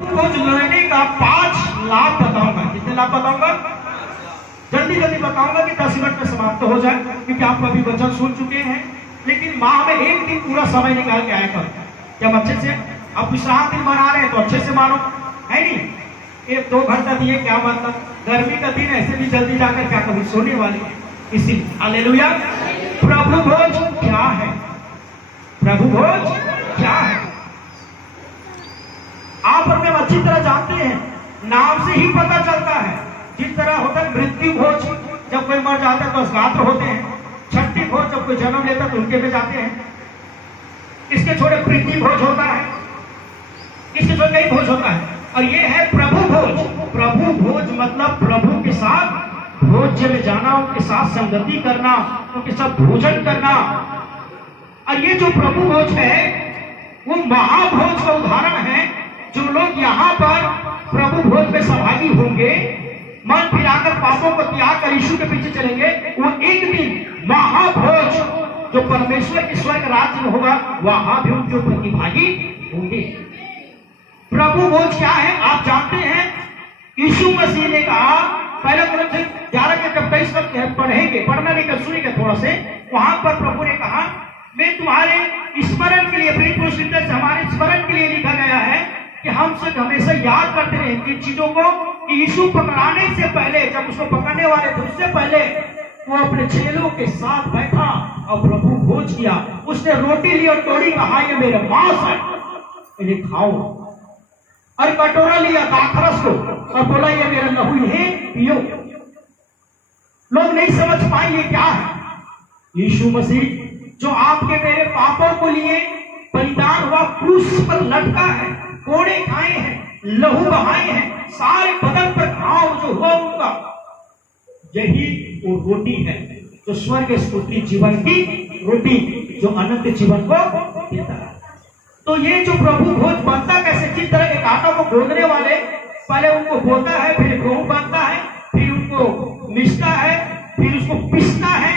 कुछ लेने का 5 लाभ बताऊंगा। कितने लाभ बताऊंगा? जल्दी जल्दी बताऊंगा कि 10 मिनट में समाप्त हो जाए, क्योंकि आप अभी वचन सुन चुके हैं। लेकिन माह में एक दिन पूरा समय निकाल के आया कर, क्या अच्छे से आप विश्राम दिन मना रहे हैं तो अच्छे से मानो, है नहीं। 1-2 घंटा दिए क्या मतलब, गर्मी का दिन ऐसे भी जल्दी जाकर क्या कभी सोने वाली है। इसी हालेलुया। प्रभु भोज क्या है? प्रभु भोज क्या है? आप और मैं अच्छी तरह जानते हैं, नाम से ही पता चलता है। जिस तरह होता है मृत्यु भोज, जब कोई मर जाता है तो अस्गात्र होते हैं। छठी भोज, जब कोई जन्म लेता है तो उनके में जाते हैं। इसके छोड़े प्रीति भोज होता है, इसके छोड़े कई भोज होता है। और ये है प्रभु भोज। प्रभु भोज मतलब प्रभु के साथ भोज्य में जाना, उनके साथ संगति करना, उनके साथ भोजन करना। और ये जो प्रभु भोज है वो महाभोज का उदाहरण है। जो लोग यहाँ पर प्रभु भोज में सहभागी होंगे, मन फिराकर पापों को त्याग कर यीशु के पीछे चलेंगे, वो एक दिन महाभोज जो परमेश्वर के स्वर्ग राज्य में होगा, वहां भी उनके प्रतिभागी होंगे। प्रभु भोज क्या है आप जानते हैं। यीशु मसीह ने कहा, पहले कुरिन्थियों 11 के 23 तक पढ़ेंगे, पढ़ना नहीं कर सुनिएगा थोड़ा से। वहां पर प्रभु ने कहा, मैं तुम्हारे स्मरण के लिए, हमारे स्मरण के लिए लिखा गया है कि हम सब हमेशा याद करते रहे इन चीजों को, कि यीशु पकड़ाने से पहले, जब उसको पकड़ने वाले थे उससे पहले वो अपने चेलों के साथ बैठा और प्रभु भोज किया। उसने रोटी ली और तोड़ी, कहा ये मेरे मांस है, इन्हें खाओ। और कटोरा लिया दाखरस को और बोला ये मेरा लहू है, पियो। लोग नहीं समझ पाए ये क्या है। यीशु मसीह जो आपके मेरे पापों को लिए बलिदान हुआ, क्रूस पर लटका है, कोड़े खाए हैं, लहू बहाए हैं, सारे बदन पर घाव जो हुआ उनका, यही वो रोटी है जो स्वर्ग स्फूर्ति जीवन की रोटी, जो अनंत जीवन को देता है। तो ये जो प्रभु भोज बनता कैसे, जिस तरह एक आटा को गोदने वाले पहले उनको बोता है, फिर गेहूं बनता है, फिर उनको मिसता है, फिर उसको पिसता है,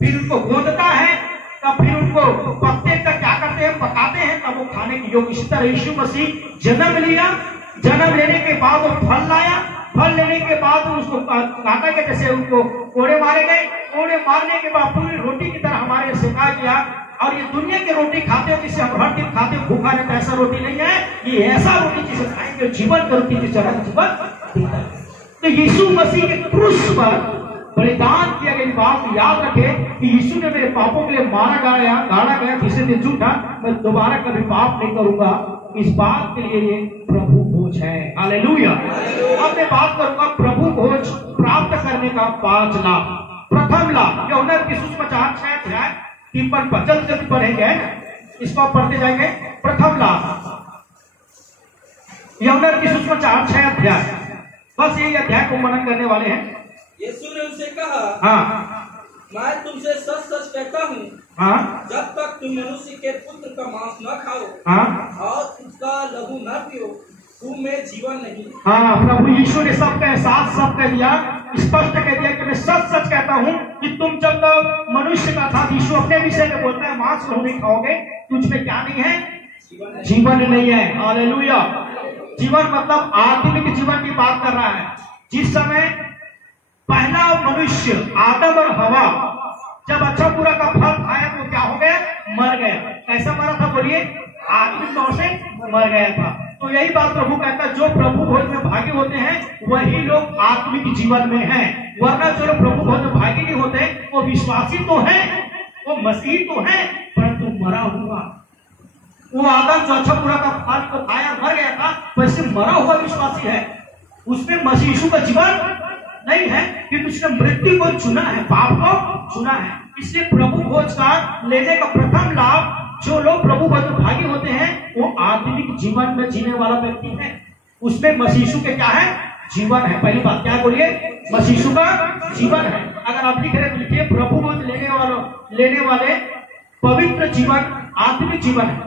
फिर उनको गोदता है, तब फिर उनको पकते तक क्या करते हैं, पकाते हैं, तब वो खाने की योग्य। इसी तरह यीशु मसीह जन्म लिया, जन्म लेने के बाद वो फल लाया, फल लेने के बाद उसको काटा के जैसे उनको कोड़े मारे गए, कोड़े मारने के बाद पूरी रोटी की तरह हमारे सेका गया। और ये दुनिया की रोटी खाते हो जिसे हम हर दिन खाते हो, भूखा रहता, ऐसा रोटी नहीं है। ये ऐसा रोटी जिसे खाएंगे जीवन का रोटी, जिसे जीवन देता है। तो यीशु मसीह के क्रूस पर बलिदान किया गया बात याद रखे कि यीशु ने मेरे पापों के लिए गाड़ा गया, तीसरे दिन झूठा, मैं दोबारा कभी पाप नहीं करूंगा। इस बात के लिए ये प्रभु भोज है। हालेलुया। अब मैं बात करूंगा प्रभु भोज प्राप्त करने का 5 लाभ। प्रथम लाभ, यूहन्ना की सुसमाचार 6 अध्याय 53 पर जल्दी पढ़ेंगे, इसको पढ़ते जाएंगे। प्रथम लाभ यूहन्ना की सुसमाचार 6 अध्याय, बस यही अध्याय को मनन करने वाले हैं। यीशु ने उनसे कहा, हाँ, मैं तुमसे सच सच कहता हूँ, हाँ, जब तक तुम मनुष्य के पुत्र का मांस न खाओ, हाँ, और उसका लहू न पियो, तुम में जीवन नहीं। हाँ, प्रभु यीशु ने सबका एहसास सब कह दिया, स्पष्ट कह दिया कि मैं सच सच कहता हूँ कि तुम जब तक मनुष्य का था, यीशु अपने विषय में बोलता है, मांस लहू नहीं खाओगे, तुझ में क्या नहीं है, जीवन नहीं है। हालेलुया। जीवन मतलब आत्मिक जीवन की बात कर रहा है। जिस समय पहला मनुष्य आदम और हवा जब अच्छा बुरा का फल खाया तो क्या हो गया, मर गया। कैसा मरा था बोलिए, आत्मिक तौर से मर गया था। तो यही बात प्रभु कहता है, जो प्रभु भोज में भागी होते हैं वही लोग आत्मिक जीवन में हैं। वरना जो लोग प्रभु भोज में भागी नहीं होते, वो विश्वासी तो है, वो मसीह तो है, परंतु मरा हुआ। वो आदम जो अच्छा बुरा का फल को खाया मर गया था, वैसे मरा हुआ विश्वासी है। उसमें मसीह यीशु का जीवन नहीं है, क्योंकि उसने मृत्यु को चुना है, पाप को चुना है। इसलिए प्रभु भोज का लेने का प्रथम लाभ, जो लोग प्रभु भोज में भागी होते हैं वो आत्मिक जीवन में जीने वाला व्यक्ति है। उसमें मसीह यीशु के क्या है, जीवन है। पहली बात क्या बोलिए, मसीह यीशु का जीवन है। अगर आप लिख रहे तो लिखिए, प्रभु भोज लेने वाले पवित्र जीवन आत्मिक जीवन है,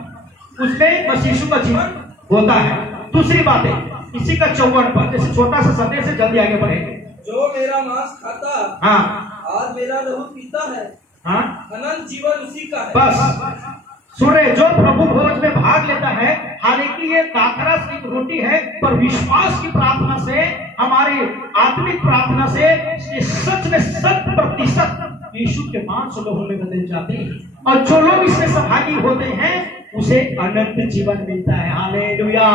उसमें मसीह यीशु का जीवन होता है। दूसरी बात है, इसी का 54 पर, जैसे छोटा सा संदेश से जल्दी आगे बढ़ेंगे। जो मेरा मांस खाता, हाँ, और मेरा लहू पीता है, हाँ, अनंत जीवन उसी का है। बस सुन रहे, जो प्रभु भोज में भाग लेता है, हालांकि ये दाखरस की रोटी है, पर विश्वास की प्रार्थना से, हमारी आत्मिक प्रार्थना से ये सच में 100% यीशु के मांस लोगों में बदल जाते हैं, और जो लोग इसमें सहभागी होते हैं उसे अनंत जीवन मिलता है। हालेलुया,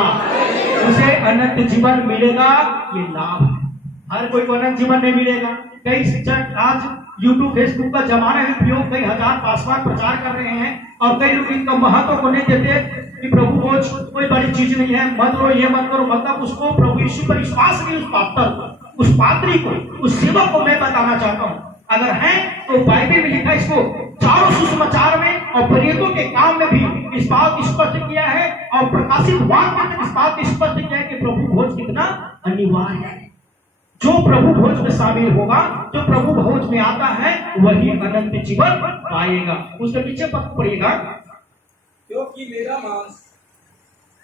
उसे अनंत जीवन मिलेगा। ये लाभ है। हर कोई को अनंत जीवन नहीं मिलेगा। कई शिक्षक आज यूट्यूब फेसबुक का जमाना है, उपयोग कई हजार पासवान प्रचार कर रहे हैं, और कई लोग इनका महत्व को नहीं देते कि प्रभु भोज कोई बड़ी चीज नहीं है, मत लो, ये मत करो। मतलब उसको प्रभु यीशु पर विश्वास नहीं, उस पात्र को, उस पात्री को, उस सेवक को मैं बताना चाहता हूँ, अगर है तो बाइबल में लिखा, इसको चारों सुसमाचार में और प्रेरितों के काम में भी इस बात स्पष्ट किया है, और प्रकाशित वाक्य में इस बात स्पष्ट किया है कि प्रभु भोज कितना अनिवार्य है। जो प्रभु भोज में शामिल होगा, जो प्रभु भोज में आता है, वही अनंत जीवन पाएगा। उसके पीछे पद पड़ेगा, क्योंकि मेरा मांस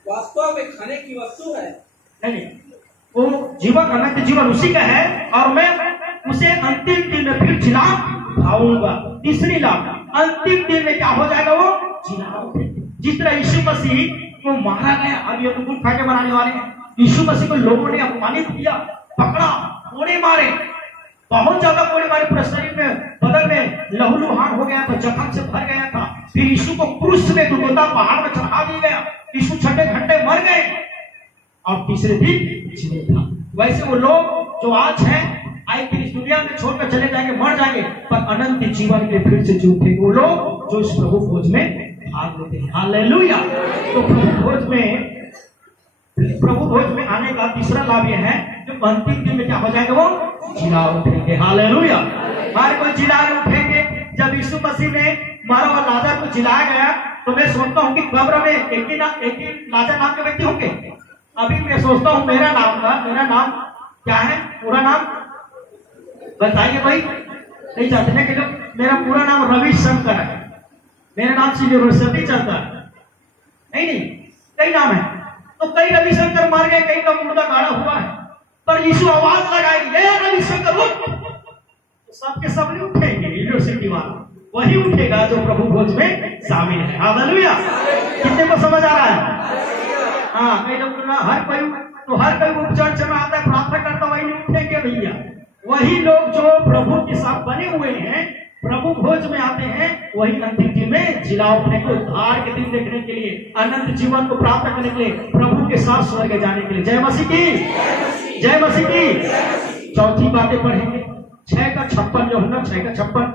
वास्तव में खाने की वस्तु है। नहीं, वो जीवन, अनंत जीवन उसी का है, और मैं उसे अंतिम दिन में फिर जिला खाऊंगा। तीसरी लाभ, अंतिम दिन में क्या हो जाएगा? वो जिला उठेगा। जिस तरह यीशु मसीह को मारा गया, अब ये तो खाके बनाने वाले हैं, यीशु मसीह को लोगों ने अपमानित किया, पकड़ा, कोड़े मारे, बहुत ज्यादा कोड़े मारे, पूरे शरीर में, बदन में लहूलुहान हो गया था, जख्म से भर गया था। फिर यीशु को क्रूस में गोलगोथा पहाड़ में चढ़ा दिया गया। यीशु 6 घंटे मर गए और तीसरे दिन जी था। वैसे वो लोग जो आज हैं, आए फिर इस दुनिया में छोड़कर चले जाएंगे, मर जाएंगे, पर अनंत जीवन के फिर से जी उठेंगे वो लोग जो इस प्रभु भोज में भाग लेते हैं। हालेलुया। तो प्रभु भोज में आने का तीसरा लाभ यह है, जो अंतिम दिन में क्या हो जाएगा? वो जिला उठेंगे। हालेलुया। हमारे कोई जिला उठेंगे। जब यीशु मसीह ने मारा हुआ लाजर को जिलाया गया, तो मैं सोचता हूँ कि कब्र में एक ही लाजर नाम के व्यक्ति होंगे। अभी मैं सोचता हूँ मेरा नाम क्या है? पूरा नाम बताइए भाई, नहीं चाहते ना कि लोग। मेरा पूरा नाम रविशंकर है, मेरा नाम से यूनिवर्सिटी चलता है। नहीं, कई नाम है, तो कई रविशंकर मार गए, कई का मुर्दा गाड़ा हुआ है, पर यीशु आवाज लगाएगी, ये रविशंकर उठ, तो सबके सब नहीं उठेंगे। यूनिवर्सिटी वाला वही उठेगा जो प्रभु भोज में शामिल है। हालेलुया। कितने को समझ आ रहा है? हाँ, कई लोग हर कोई वो चर्च में आता है, प्रार्थना करता, वही नहीं उठेंगे भैया। वही लोग जो प्रभु के साथ बने हुए हैं, प्रभु भोज में आते हैं, वही अंतिम दिन में जिला उठने को, उद्धार के दिन देखने के लिए, अनंत जीवन को प्राप्त करने के लिए, प्रभु के साथ स्वर्ग जाने के लिए। जय मसीह की, जय मसीह की। चौथी बातें पढ़ेंगे, 6 का 56 जो होगा, 6 का 56,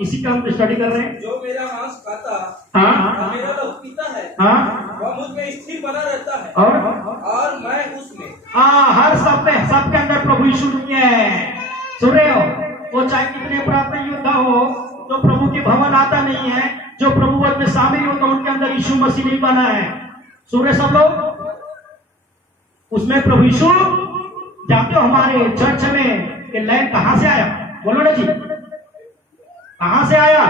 इसी का हम स्टडी कर रहे हैं। जो मेरा मांस खाता, हाँ, मेरा लहू पीता है, हाँ, वह मुझ में स्थिर बना रहता है, और मैं उसमें। हाँ, हर सब में, सबके अंदर प्रभु यीशु है। सुन रहे हो? वो चाहे कितने प्राप्त योद्धा हो, जो प्रभु के भवन आता नहीं है, जो प्रभु वध में शामिल होता, उनके अंदर यीशु मसीह नहीं बना है। सुन रहे सब लोग? उसमें प्रभु यीशु, जानते हो हमारे चर्च में ये लाइन कहां से आया? बोलो ना जी, कहां से आया?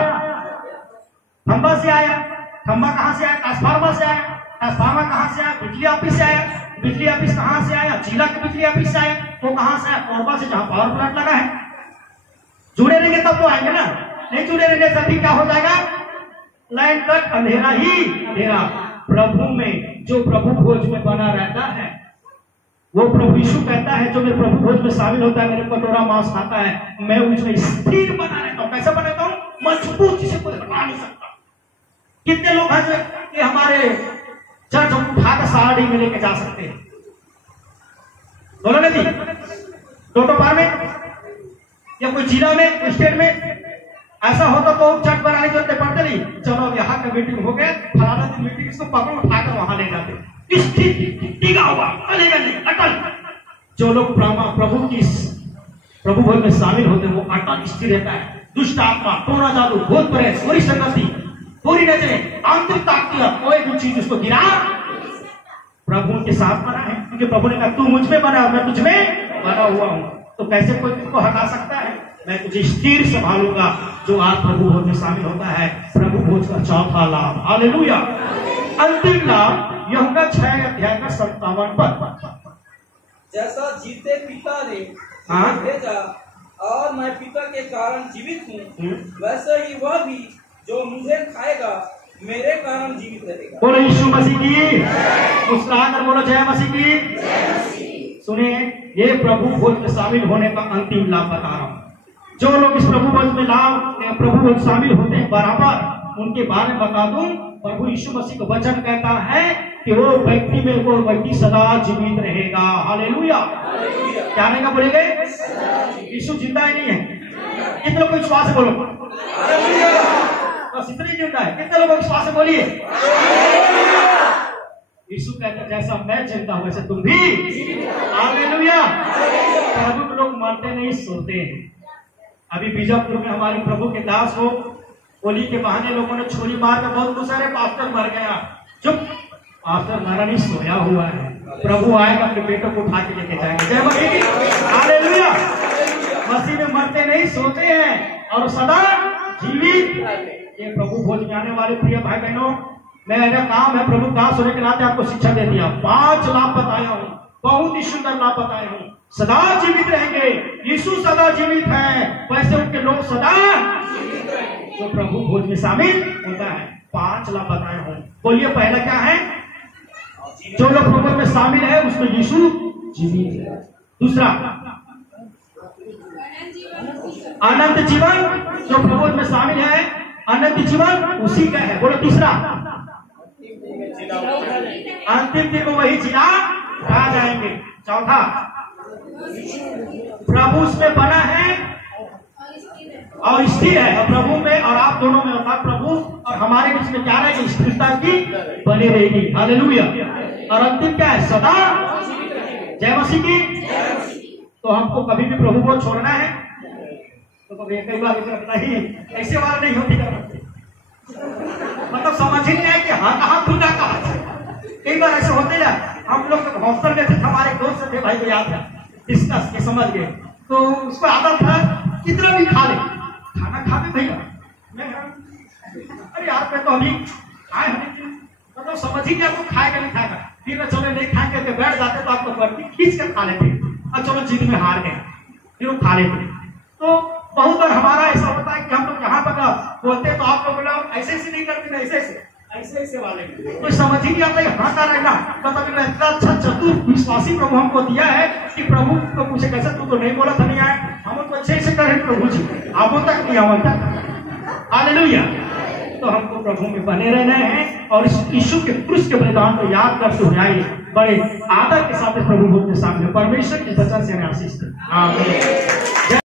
खंबा से आया। खंबा कहां से आया? ट्रांसफार्मर से आया। ट्रांसफार्मर कहां से आया? बिजली ऑफिस से आया। बिजली ऑफिस कहां से आया? जिला के बिजली ऑफिस से आया। वो कहां से आया? कोरबा से, जहां पावर प्लांट लगा है। जुड़े रहेंगे तब तो आएंगे ना, नहीं जुड़े रहेंगे तभी क्या हो जाएगा? लाइन कट, अंधेरा ही अंधेरा। प्रभु में जो प्रभु भोज में बना रहता है, वो प्रभु यीशु कहता है, जो मेरे प्रभु भोज में शामिल होता है, मेरे कटोरा मांस खाता है, मैं उसमें स्थिर बना रहता हूँ। कैसे बना रहता हूँ? मजबूत, जिसे कोई हटा नहीं सकता। कितने लोग हैं कि हमारे चर्च हम उठाकर साड़ी में लेके जा सकते हैं? बोलो ना जी, टोटो पार में या कोई जिला में, कोई स्टेट में ऐसा होता तो चर्च बनाने की जरूरत पड़ते नहीं। चलो अब यहाँ का मीटिंग हो गया, फलाना दिन मीटिंग, इसको पकड़ उठाकर वहां ले जाते, टिका हुआ, अलेगा नहीं, अटल। जो लोग प्रभु की प्रभु भोज में शामिल होते हैं, वो अटल स्थिर रहता है। दुष्ट आत्मा, टोना जादू, भूत प्रेत, बुरी संगति, पूरी नजरें, आंतरिक ताकत, कोई भी चीज उसको गिरा प्रभु के साथ बना है, क्योंकि प्रभु ने कहा तू मुझ में बना, मैं तुझ में बना हुआ हूं। तो कैसे कोई तुझको हटा सकता है? मैं तुझे स्थिर संभालूंगा। जो आज प्रभु भोज में शामिल होता है, प्रभु भोज का चौथा लाभ। हालेलुया। अंतिम लाभ यूहन्ना 6 अध्याय का 57 पद। जैसा जीते पिता ने भेजा और मैं पिता के कारण जीवित हूँ, वैसे ही वह भी जो मुझे खाएगा मेरे कारण जीवित रहेगा। बोलो यीशु मसीह की, मुस्कुराकर बोलो जय मसीह की। सुनिए, ये प्रभु भोज में शामिल होने का अंतिम लाभ बता रहा हूँ। जो लोग इस प्रभु भोज में प्रभु भोज शामिल होते हैं बराबर उनके बारे में बता दूं, प्रभु यीशु मसीह का वचन कहता है कि वो व्यक्ति सदा जीवित रहेगा। हालेलुया। क्या रहेगा बोलेंगे? यीशु जिंदा ही नहीं है। कितने लोग विश्वास से बोलो? बस इतनी जिंदा है। कितने लोग विश्वास से बोलिए? यीशु कहता है जैसा मैं जिंदा हूं वैसे तुम भी। हालेलुया। प्रभु के लोग मरते नहीं, सोते हैं। अभी बीजापुर में हमारे प्रभु के दास हो, होली के बहाने लोगों ने छोरी मार कर बहुत कुछ सारे पास्टर मर गया। चुप, पास्टर मरा नहीं, सोया हुआ है। प्रभु आएगा अपने बेटों को उठा के लेके जाएंगे। जय मसीह की। हालेलुया। मसीह में मरते नहीं, सोते हैं और सदा जीवित। ये प्रभु भोज में आने वाले प्रिय भाई बहनों, मेरा काम है प्रभु दास होने के नाते आपको शिक्षा दे दिया। 5 लाभ बताया हूँ, बहुत ही सुंदर लाभ बताए हूँ। सदा जीवित रहेंगे, यीशु सदा जीवित है, वैसे उनके लोग सदा जो प्रभु भोज में शामिल होता है। 5 लाभ बताए हूँ। बोलिए पहला क्या है? जो लोग प्रभु में शामिल है उसमें यीशु जीवित है। दूसरा, अनंत जीवन। जो प्रभु में शामिल है अनंत जीवन उसी का है। बोलो तीसरा, अंतिम दिन को वही जिला खा जाएंगे। चौथा, प्रभु उसमें बना है और स्थिर है, और प्रभु में और आप दोनों में अर्थात प्रभु और हमारे बीच में क्या रहेगी? स्थिरता की बनी रहेगी। हालेलुया। और अंतिम क्या है? सदा। जय मसीह की। तो हमको कभी भी प्रभु को छोड़ना है तो कई बार नहीं, ऐसे वाला नहीं होती मतलब समझ ही नहीं आए कि हाथ खुदा कहा। कई बार ऐसे होते ना, हम लोग हॉस्टल में थे, हमारे दोस्त थे भाई को याद है, डिस्कस के समझ गए, तो उसको आदत था कितना भी खा ले, खाना खा के भैया मैं अरे यार मैं तो अभी आए मतलब समझ ही नहीं आपको खाएगा नहीं खाएगा, फिर मैं चलो नहीं खाएंगे बैठ जाते तो आपको बर्ती खींच कर खा लेते और चलो जिद में हार गए फिर वो खा लेते। तो बहुत बार हमारा ऐसा होता है कि हम लोग यहाँ पर बोलते तो आप लोग ऐसे ऐसे नहीं करते, ऐसे ऐसे वाले कोई समझ ही नहीं आता है हाँ का रहना। मतलब इतना अच्छा चतुर विश्वासी प्रभु हमको दिया है कि प्रभु को पूछे कैसे तू तो नहीं बोला था नहीं आए, हम उनको अच्छे से करें प्रभु जी आप तक नहीं आवा तक। हालेलुया। तो हमको प्रभु में बने रहना है और इस यीशु के क्रूस के बलिदान को याद करते हुए आइए बड़े आदर के साथ प्रभु के सामने परमेश्वर के वचन से आशीष। आमीन।